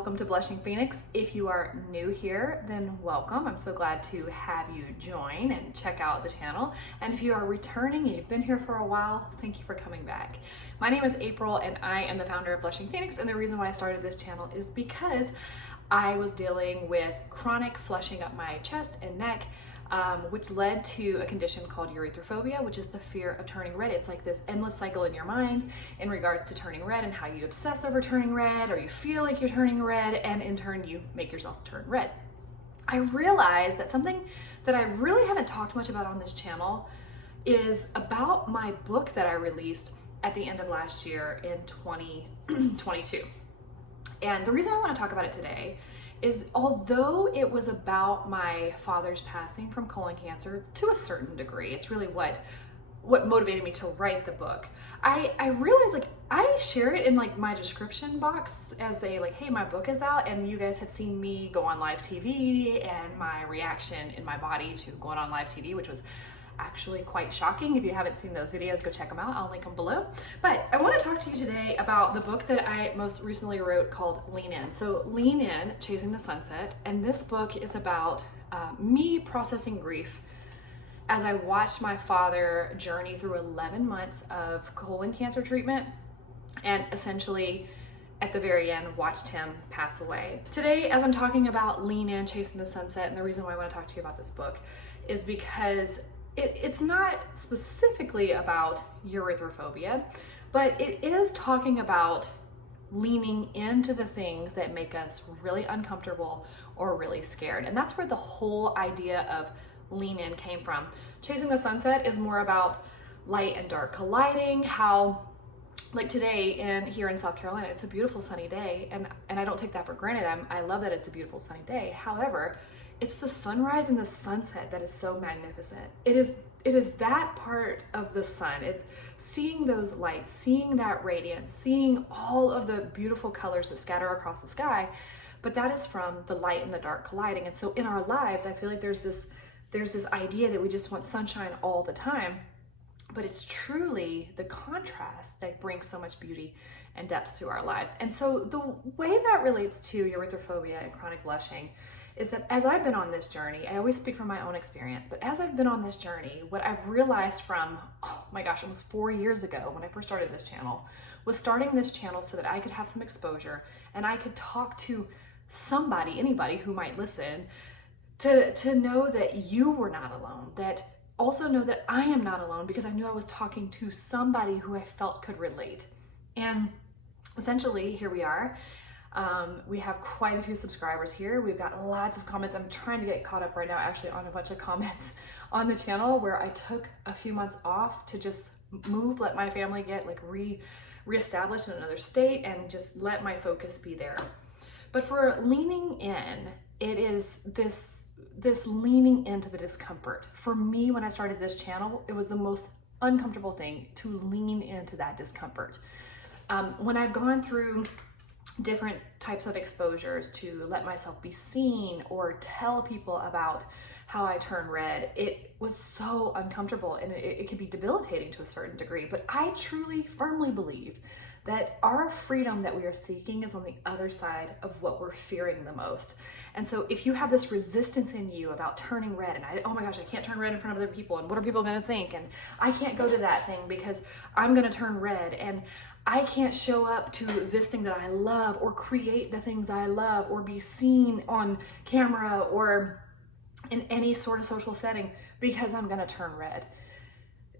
welcome to Blushing Phoenix. If you are new here, then welcome. I'm so glad to have you join and check out the channel. And if you are returning and you've been here for a while, thank you for coming back. My name is April and I am the founder of Blushing Phoenix, and the reason why I started this channel is because I was dealing with chronic flushing up my chest and neck, which led to a condition called erythrophobia, which is the fear of turning red. It's like this endless cycle in your mind in regards to turning red and how you obsess over turning red, or you feel like you're turning red, and in turn you make yourself turn red. I realized that something that I really haven't talked much about on this channel is about my book that I released at the end of last year in 2022. And the reason I want to talk about it today is, although it was about my father's passing from colon cancer to a certain degree, it's really what motivated me to write the book. I realized, I share it in my description box as a hey, my book is out, and you guys have seen me go on live TV and my reaction in my body to going on live TV, which was actually quite shocking. If you haven't seen those videos, go check them out. I'll link them below. But I want to talk to you today about the book that I most recently wrote called Lean In. So Lean In, Chasing the Sunset. And this book is about me processing grief as I watched my father journey through 11 months of colon cancer treatment, and essentially at the very end watched him pass away. Today, as I'm talking about Lean In, Chasing the Sunset, and the reason why I want to talk to you about this book is because it's not specifically about erythrophobia, but it is talking about leaning into the things that make us really uncomfortable or really scared. And that's where the whole idea of Lean In came from. Chasing the Sunset is more about light and dark colliding, how today here in South Carolina, it's a beautiful sunny day, and I don't take that for granted. I love that it's a beautiful sunny day. However, it's the sunrise and the sunset that is so magnificent. It is that part of the sun. It's seeing those lights, seeing that radiance, seeing all of the beautiful colors that scatter across the sky. But that is from the light and the dark colliding. And so in our lives, I feel like there's this idea that we just want sunshine all the time. But it's truly the contrast that brings so much beauty and depth to our lives. And so the way that relates to erythrophobia and chronic blushing is that as I've been on this journey, I always speak from my own experience, but as I've been on this journey, what I've realized from, oh my gosh, almost 4 years ago when I first started this channel, was starting this channel so that I could have some exposure and I could talk to somebody, anybody who might listen, to know that you were not alone, that also know that I am not alone, because I knew I was talking to somebody who I felt could relate. And essentially, here we are. We have quite a few subscribers here. We've got lots of comments. I'm trying to get caught up right now actually on a bunch of comments on the channel, where I took a few months off to just move, let my family get reestablished in another state, and just let my focus be there. But for leaning in, it is this leaning into the discomfort. For me, when I started this channel, it was the most uncomfortable thing to lean into that discomfort. When I've gone through different types of exposures to let myself be seen or tell people about how I turn red, it was so uncomfortable, and it could be debilitating to a certain degree. But I truly, firmly believe that our freedom that we are seeking is on the other side of what we're fearing the most. And so if you have this resistance in you about turning red, and oh my gosh, I can't turn red in front of other people, and what are people gonna think? And I can't go to that thing because I'm gonna turn red, and I can't show up to this thing that I love, or create the things I love, or be seen on camera or in any sort of social setting because I'm gonna turn red.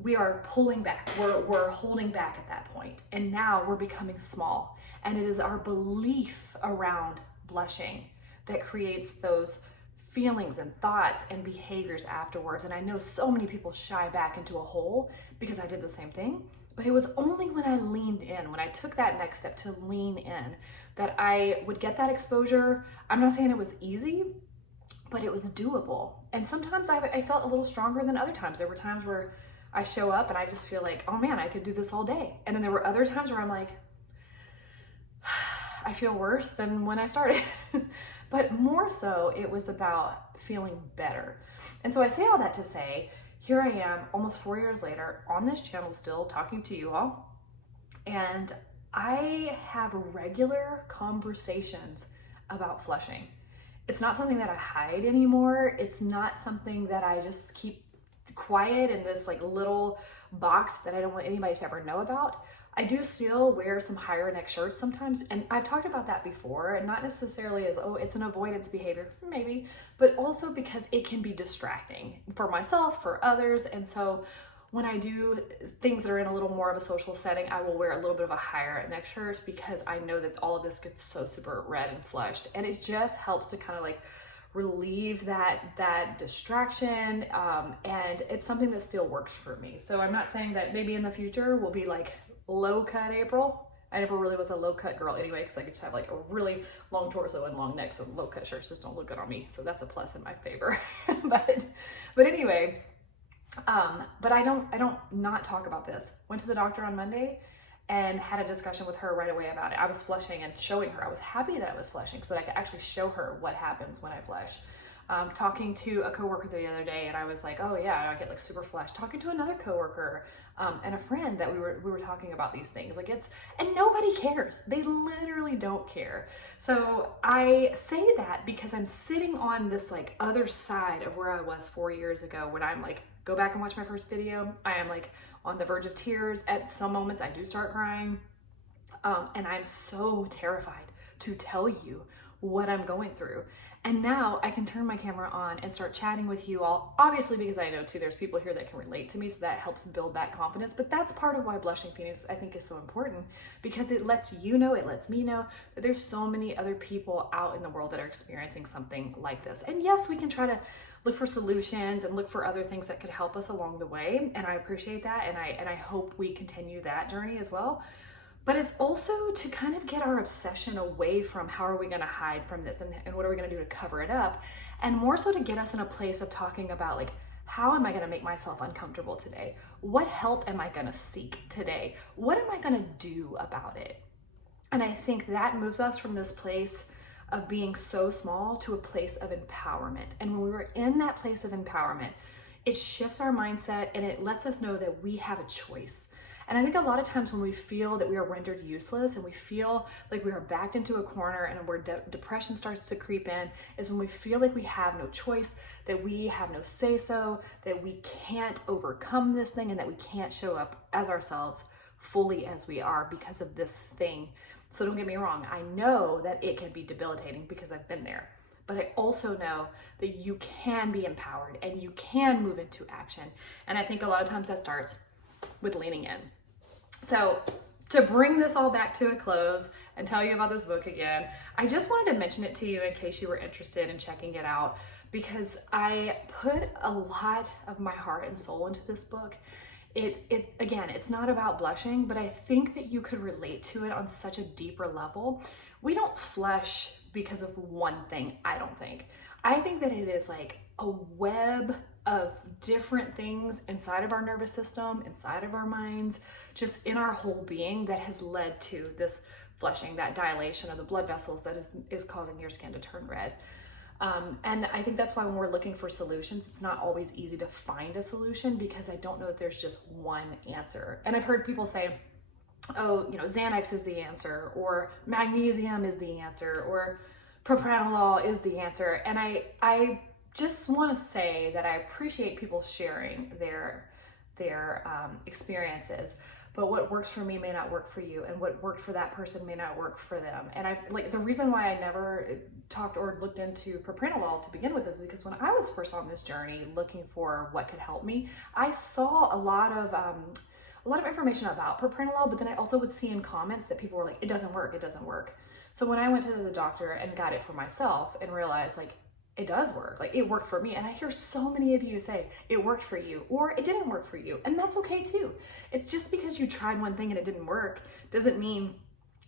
We are pulling back, we're holding back at that point. And now we're becoming small. And it is our belief around blushing that creates those feelings and thoughts and behaviors afterwards. And I know so many people shy back into a hole because I did the same thing. But it was only when I leaned in, when I took that next step to lean in, that I would get that exposure. I'm not saying it was easy, but it was doable. And sometimes I felt a little stronger than other times. There were times where I show up and I just feel like, oh man, I could do this all day. And then there were other times where I'm like, I feel worse than when I started. But more so, it was about feeling better. And so I say all that to say, here I am almost 4 years later on this channel, still talking to you all. And I have regular conversations about flushing. It's not something that I hide anymore. It's not something that I just keep quiet in this like little box that I don't want anybody to ever know about. I do still wear some higher neck shirts sometimes, and I've talked about that before, and not necessarily as, oh, it's an avoidance behavior, maybe, but also because it can be distracting for myself, for others. And so when I do things that are in a little more of a social setting, I will wear a little bit of a higher neck shirt because I know that all of this gets so super red and flushed, and it just helps to kind of like relieve that distraction, and it's something that still works for me. So I'm not saying that maybe in the future we'll be like low cut April. I never really was a low cut girl anyway, because I could just have like a really long torso and long neck, so low cut shirts just don't look good on me. So that's a plus in my favor. but anyway, but I don't not talk about this. Went to the doctor on Monday and had a discussion with her right away about it. I was flushing and showing her. I was happy that I was flushing so that I could actually show her what happens when I flush. Talking to a coworker the other day, and I was like, oh yeah, I get like super flushed. Talking to another coworker and a friend that we were talking about these things. Like and nobody cares. They literally don't care. So I say that because I'm sitting on this like other side of where I was 4 years ago, when I'm like, go back and watch my first video. I am like on the verge of tears. At some moments I do start crying. And I'm so terrified to tell you what I'm going through. And now I can turn my camera on and start chatting with you all, obviously, because I know too, there's people here that can relate to me, so that helps build that confidence. But that's part of why Blushing Phoenix, I think, is so important, because it lets you know, it lets me know that there's so many other people out in the world that are experiencing something like this. And yes, we can try to look for solutions and look for other things that could help us along the way. And I appreciate that. And I hope we continue that journey as well. But it's also to kind of get our obsession away from how are we going to hide from this, and what are we going to do to cover it up, and more so to get us in a place of talking about like, how am I going to make myself uncomfortable today? What help am I going to seek today? What am I going to do about it? And I think that moves us from this place of being so small to a place of empowerment. And when we were in that place of empowerment, it shifts our mindset and it lets us know that we have a choice. And I think a lot of times when we feel that we are rendered useless and we feel like we are backed into a corner and where depression starts to creep in, is when we feel like we have no choice, that we have no say-so, that we can't overcome this thing, and that we can't show up as ourselves fully as we are because of this thing. So don't get me wrong, I know that it can be debilitating because I've been there. But I also know that you can be empowered and you can move into action. And I think a lot of times that starts with leaning in. So to bring this all back to a close and tell you about this book again, I just wanted to mention it to you in case you were interested in checking it out, because I put a lot of my heart and soul into this book. Again, it's not about blushing, but I think that you could relate to it on such a deeper level. We don't flush because of one thing, I don't think. I think that it is like a web of different things inside of our nervous system, inside of our minds, just in our whole being, that has led to this flushing, that dilation of the blood vessels that is causing your skin to turn red. And I think that's why when we're looking for solutions, it's not always easy to find a solution, because I don't know that there's just one answer. And I've heard people say, oh, Xanax is the answer, or magnesium is the answer, or propranolol is the answer. And I just want to say that I appreciate people sharing their experiences, but what works for me may not work for you, and what worked for that person may not work for them. And the reason why I never talked or looked into propranolol to begin with is because when I was first on this journey looking for what could help me, I saw a lot of information about propranolol, but then I also would see in comments that people were like, it doesn't work, it doesn't work. So when I went to the doctor and got it for myself and realized like, it does work, like it worked for me. And I hear so many of you say it worked for you, or it didn't work for you. And that's okay too. It's just because you tried one thing and it didn't work doesn't mean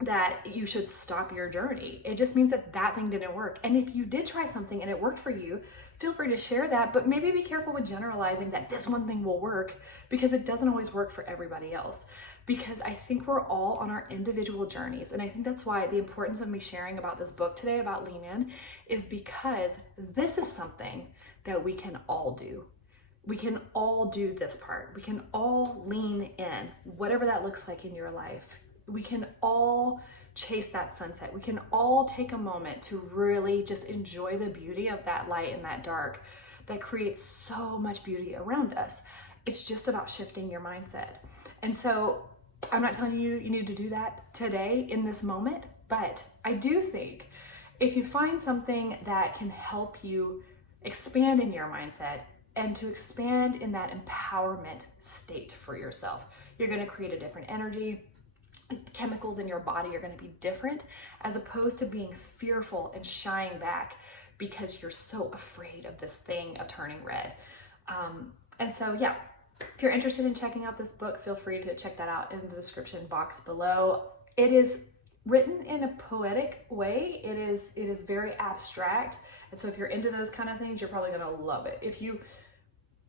that you should stop your journey. It just means that that thing didn't work. And if you did try something and it worked for you, feel free to share that, but maybe be careful with generalizing that this one thing will work, because it doesn't always work for everybody else. Because I think we're all on our individual journeys. And I think that's why the importance of me sharing about this book today, about Lean In, is because this is something that we can all do. We can all do this part. We can all lean in, whatever that looks like in your life. We can all chase that sunset. We can all take a moment to really just enjoy the beauty of that light and that dark that creates so much beauty around us. It's just about shifting your mindset. And so I'm not telling you you need to do that today in this moment, but I do think if you find something that can help you expand in your mindset and to expand in that empowerment state for yourself, you're going to create a different energy. Chemicals in your body are going to be different, as opposed to being fearful and shying back because you're so afraid of this thing of turning red. And so, yeah, if you're interested in checking out this book, feel free to check that out in the description box below. It is written in a poetic way. It is very abstract. And so if you're into those kind of things, you're probably going to love it. If you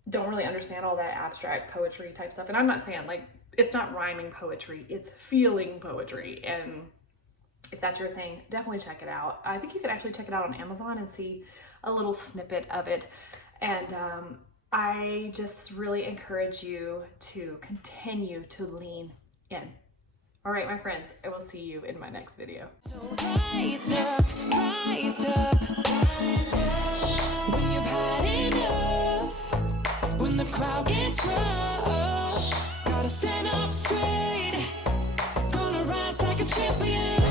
don't really understand all that abstract poetry type stuff, and I'm not saying like, it's not rhyming poetry, it's feeling poetry. And if that's your thing, definitely check it out. I think you could actually check it out on Amazon and see a little snippet of it. And I just really encourage you to continue to lean in. All right, my friends, I will see you in my next video. So rise up, rise up, rise up. When you've had enough, when the crowd gets rough, gotta stand up straight, gonna rise like a champion.